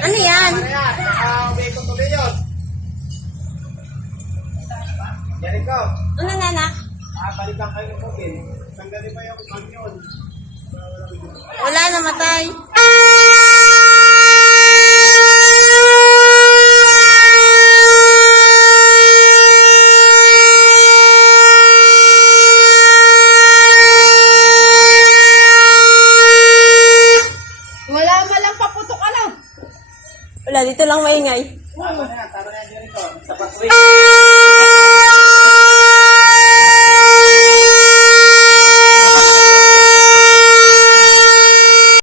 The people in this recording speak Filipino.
Ano yan? Ano na, anak? Balik lang kayo ng mobil. Tanggalin pa yung kanyon. Wala, namatay. Wala malang paputok ano. Wala, dito lang maingay. Tama na yan dito. Sa pathway.